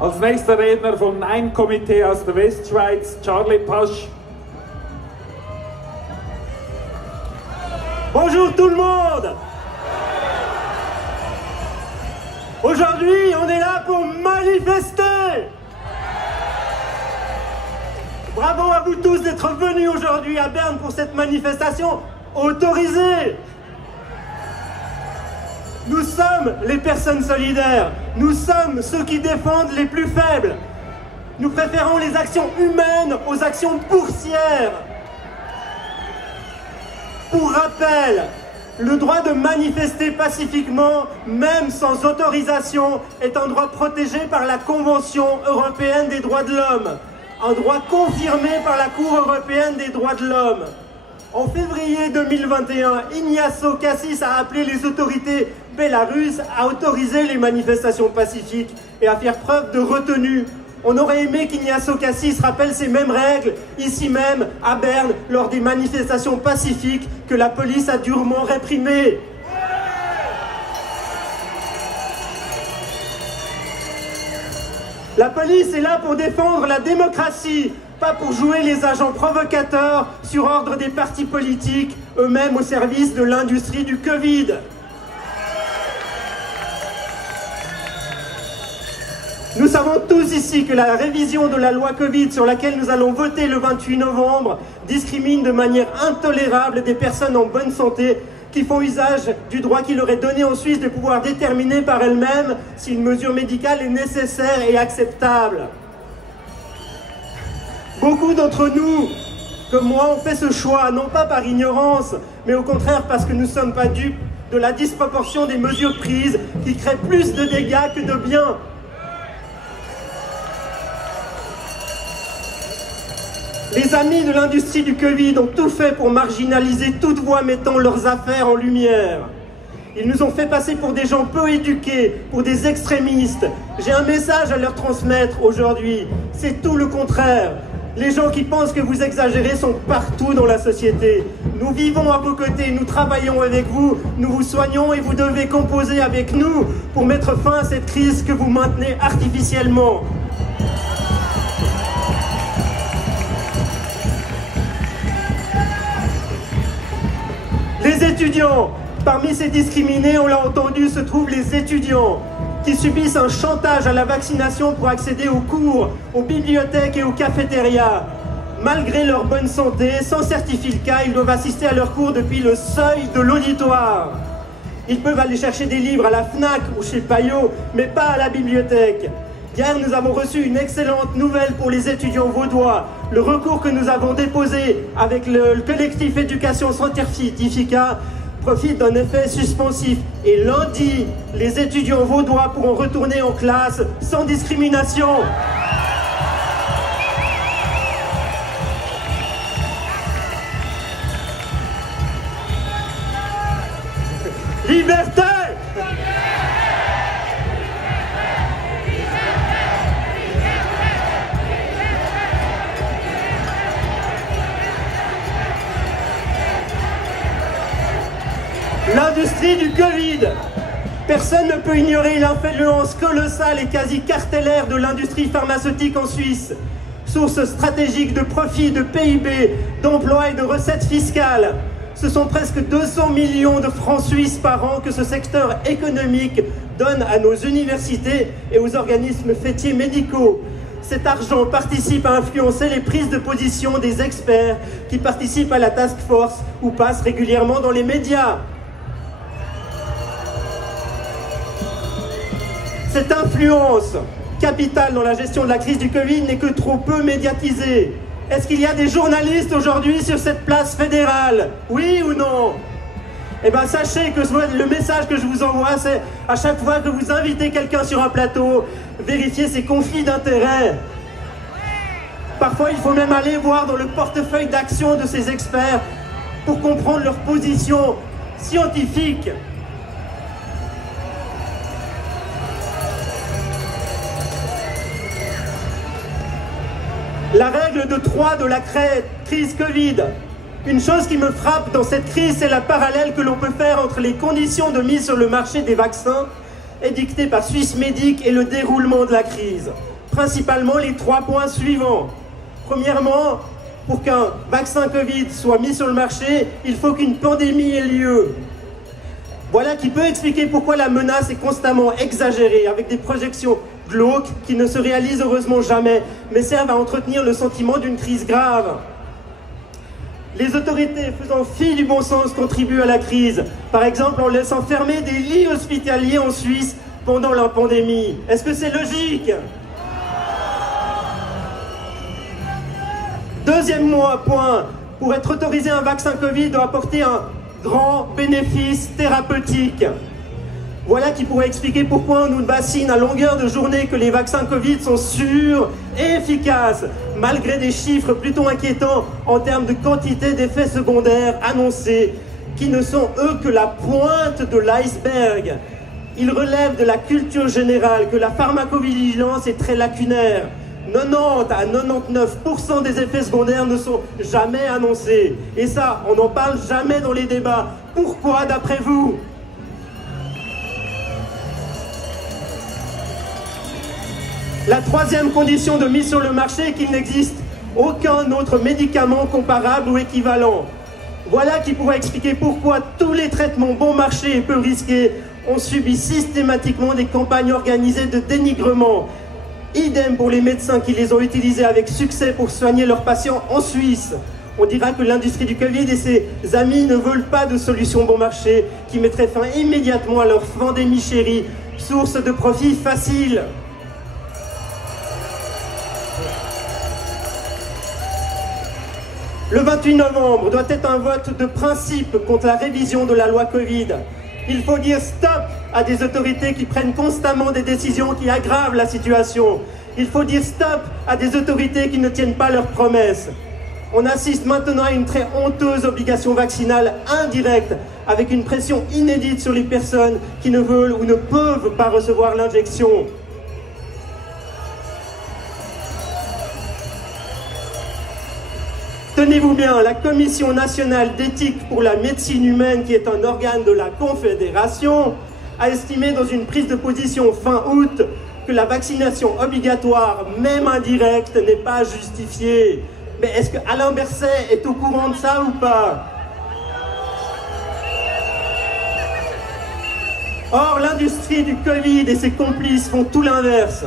Als nächster Redner vom Nein-Komitee aus der Westschweiz, Charlie Pasch. Bonjour tout le monde! Aujourd'hui, on est là pour manifester! Bravo à vous tous d'être venus aujourd'hui à Berne pour cette manifestation autorisée! Nous sommes les personnes solidaires, nous sommes ceux qui défendent les plus faibles. Nous préférons les actions humaines aux actions boursières. Pour rappel, le droit de manifester pacifiquement, même sans autorisation, est un droit protégé par la Convention européenne des droits de l'homme, un droit confirmé par la Cour européenne des droits de l'homme. En février 2021, Ignacio Cassis a appelé les autorités bélarusses à autoriser les manifestations pacifiques et à faire preuve de retenue. On aurait aimé qu'Ignacio Cassis rappelle ces mêmes règles, ici même, à Berne, lors des manifestations pacifiques que la police a durement réprimées. La police est là pour défendre la démocratie, pas pour jouer les agents provocateurs sur ordre des partis politiques, eux-mêmes au service de l'industrie du Covid. Nous savons tous ici que la révision de la loi Covid sur laquelle nous allons voter le 28 novembre discrimine de manière intolérable des personnes en bonne santé qui font usage du droit qui leur est donné en Suisse de pouvoir déterminer par elles-mêmes si une mesure médicale est nécessaire et acceptable. Beaucoup d'entre nous, comme moi, ont fait ce choix, non pas par ignorance, mais au contraire parce que nous ne sommes pas dupes de la disproportion des mesures prises qui créent plus de dégâts que de bien. Les amis de l'industrie du Covid ont tout fait pour marginaliser toute voix mettant leurs affaires en lumière. Ils nous ont fait passer pour des gens peu éduqués, pour des extrémistes. J'ai un message à leur transmettre aujourd'hui. C'est tout le contraire. Les gens qui pensent que vous exagérez sont partout dans la société. Nous vivons à vos côtés, nous travaillons avec vous, nous vous soignons et vous devez composer avec nous pour mettre fin à cette crise que vous maintenez artificiellement. Les étudiants, parmi ces discriminés, on l'a entendu, se trouvent les étudiants qui subissent un chantage à la vaccination pour accéder aux cours, aux bibliothèques et aux cafétérias. Malgré leur bonne santé, sans certificat, ils doivent assister à leurs cours depuis le seuil de l'auditoire. Ils peuvent aller chercher des livres à la FNAC ou chez Payot, mais pas à la bibliothèque. Hier, nous avons reçu une excellente nouvelle pour les étudiants vaudois. Le recours que nous avons déposé avec le collectif Éducation sans certificat profite d'un effet suspensif. Et lundi, les étudiants vaudois pourront retourner en classe sans discrimination. Liberté! L'industrie du Covid. Personne ne peut ignorer l'influence colossale et quasi cartellaire de l'industrie pharmaceutique en Suisse. Source stratégique de profit, de PIB, d'emplois et de recettes fiscales. Ce sont presque 200 millions de francs suisses par an que ce secteur économique donne à nos universités et aux organismes fêtiers médicaux. Cet argent participe à influencer les prises de position des experts qui participent à la task force ou passent régulièrement dans les médias. Cette influence capitale dans la gestion de la crise du Covid n'est que trop peu médiatisée. Est-ce qu'il y a des journalistes aujourd'hui sur cette place fédérale? Oui ou non? Eh bien, sachez que le message que je vous envoie, c'est à chaque fois que vous invitez quelqu'un sur un plateau, vérifiez ses conflits d'intérêts. Parfois, il faut même aller voir dans le portefeuille d'action de ces experts pour comprendre leur position scientifique. La règle de 3 de la crise Covid. Une chose qui me frappe dans cette crise, c'est la parallèle que l'on peut faire entre les conditions de mise sur le marché des vaccins édictée par Swissmedic et le déroulement de la crise. Principalement les 3 points suivants. Premièrement, pour qu'un vaccin Covid soit mis sur le marché, il faut qu'une pandémie ait lieu. Voilà qui peut expliquer pourquoi la menace est constamment exagérée, avec des projections glauques qui ne se réalisent heureusement jamais, mais servent à entretenir le sentiment d'une crise grave. Les autorités faisant fi du bon sens contribuent à la crise, par exemple en laissant fermer des lits hospitaliers en Suisse pendant la pandémie. Est-ce que c'est logique ? Deuxième point, pour être autorisé, un vaccin Covid doit apporter un grand bénéfice thérapeutique. Voilà qui pourrait expliquer pourquoi on nous bassine à longueur de journée que les vaccins Covid sont sûrs et efficaces, malgré des chiffres plutôt inquiétants en termes de quantité d'effets secondaires annoncés, qui ne sont eux que la pointe de l'iceberg. Ils relèvent de la culture générale que la pharmacovigilance est très lacunaire. 90 à 99% des effets secondaires ne sont jamais annoncés. Et ça, on n'en parle jamais dans les débats. Pourquoi, d'après vous ? La troisième condition de mise sur le marché est qu'il n'existe aucun autre médicament comparable ou équivalent. Voilà qui pourrait expliquer pourquoi tous les traitements bon marché et peu risqués ont subi systématiquement des campagnes organisées de dénigrement. Idem pour les médecins qui les ont utilisés avec succès pour soigner leurs patients en Suisse. On dira que l'industrie du Covid et ses amis ne veulent pas de solution bon marché qui mettrait fin immédiatement à leur pandémie chérie, source de profit facile. Le 28 novembre doit être un vote de principe contre la révision de la loi Covid. Il faut dire stop à des autorités qui prennent constamment des décisions qui aggravent la situation. Il faut dire stop à des autorités qui ne tiennent pas leurs promesses. On assiste maintenant à une très honteuse obligation vaccinale indirecte, avec une pression inédite sur les personnes qui ne veulent ou ne peuvent pas recevoir l'injection. Tenez-vous bien, la Commission nationale d'éthique pour la médecine humaine, qui est un organe de la Confédération, a estimé dans une prise de position fin août que la vaccination obligatoire, même indirecte, n'est pas justifiée. Mais est-ce que Alain Berset est au courant de ça ou pas? Or, l'industrie du Covid et ses complices font tout l'inverse.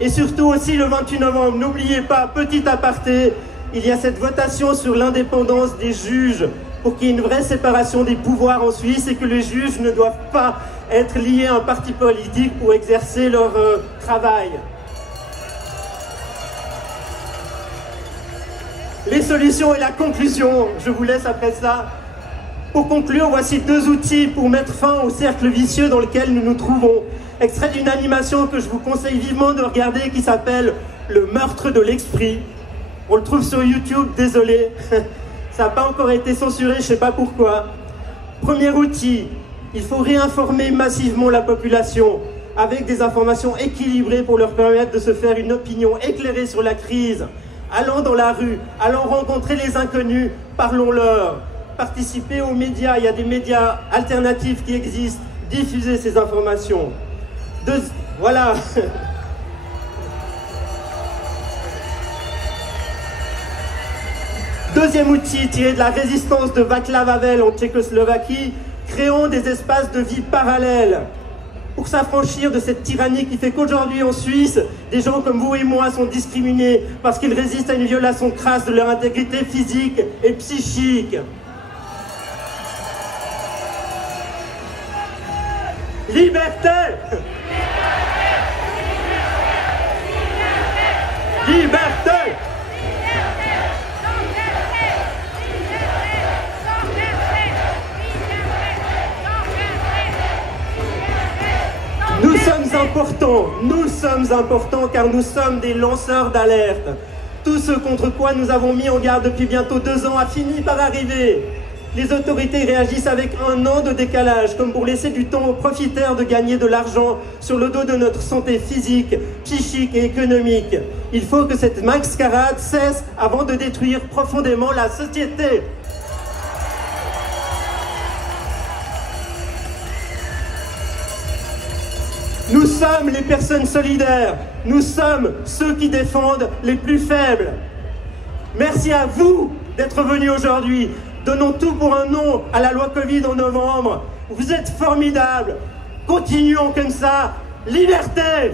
Et surtout aussi le 28 novembre, n'oubliez pas, petit aparté, il y a cette votation sur l'indépendance des juges pour qu'il y ait une vraie séparation des pouvoirs en Suisse et que les juges ne doivent pas être liés à un parti politique pour exercer leur travail. Les solutions et la conclusion, je vous laisse après ça. Pour conclure, voici 2 outils pour mettre fin au cercle vicieux dans lequel nous nous trouvons. Extrait d'une animation que je vous conseille vivement de regarder qui s'appelle « Le meurtre de l'esprit ». On le trouve sur YouTube, désolé, ça n'a pas encore été censuré, je ne sais pas pourquoi. Premier outil, il faut réinformer massivement la population avec des informations équilibrées pour leur permettre de se faire une opinion éclairée sur la crise. Allons dans la rue, allons rencontrer les inconnus, parlons-leur. Participez aux médias, il y a des médias alternatifs qui existent, diffusez ces informations. Voilà. Deuxième outil, tiré de la résistance de Václav Havel en Tchécoslovaquie, créons des espaces de vie parallèles pour s'affranchir de cette tyrannie qui fait qu'aujourd'hui en Suisse, des gens comme vous et moi sont discriminés parce qu'ils résistent à une violation crasse de leur intégrité physique et psychique. Liberté! Liberté! Nous sommes importants car nous sommes des lanceurs d'alerte. Tout ce contre quoi nous avons mis en garde depuis bientôt 2 ans a fini par arriver. Les autorités réagissent avec 1 an de décalage, comme pour laisser du temps aux profiteurs de gagner de l'argent sur le dos de notre santé physique, psychique et économique. Il faut que cette mascarade cesse avant de détruire profondément la société. Nous sommes les personnes solidaires. Nous sommes ceux qui défendent les plus faibles. Merci à vous d'être venus aujourd'hui. Donnons tout pour un non à la loi Covid en novembre. Vous êtes formidables. Continuons comme ça. Liberté!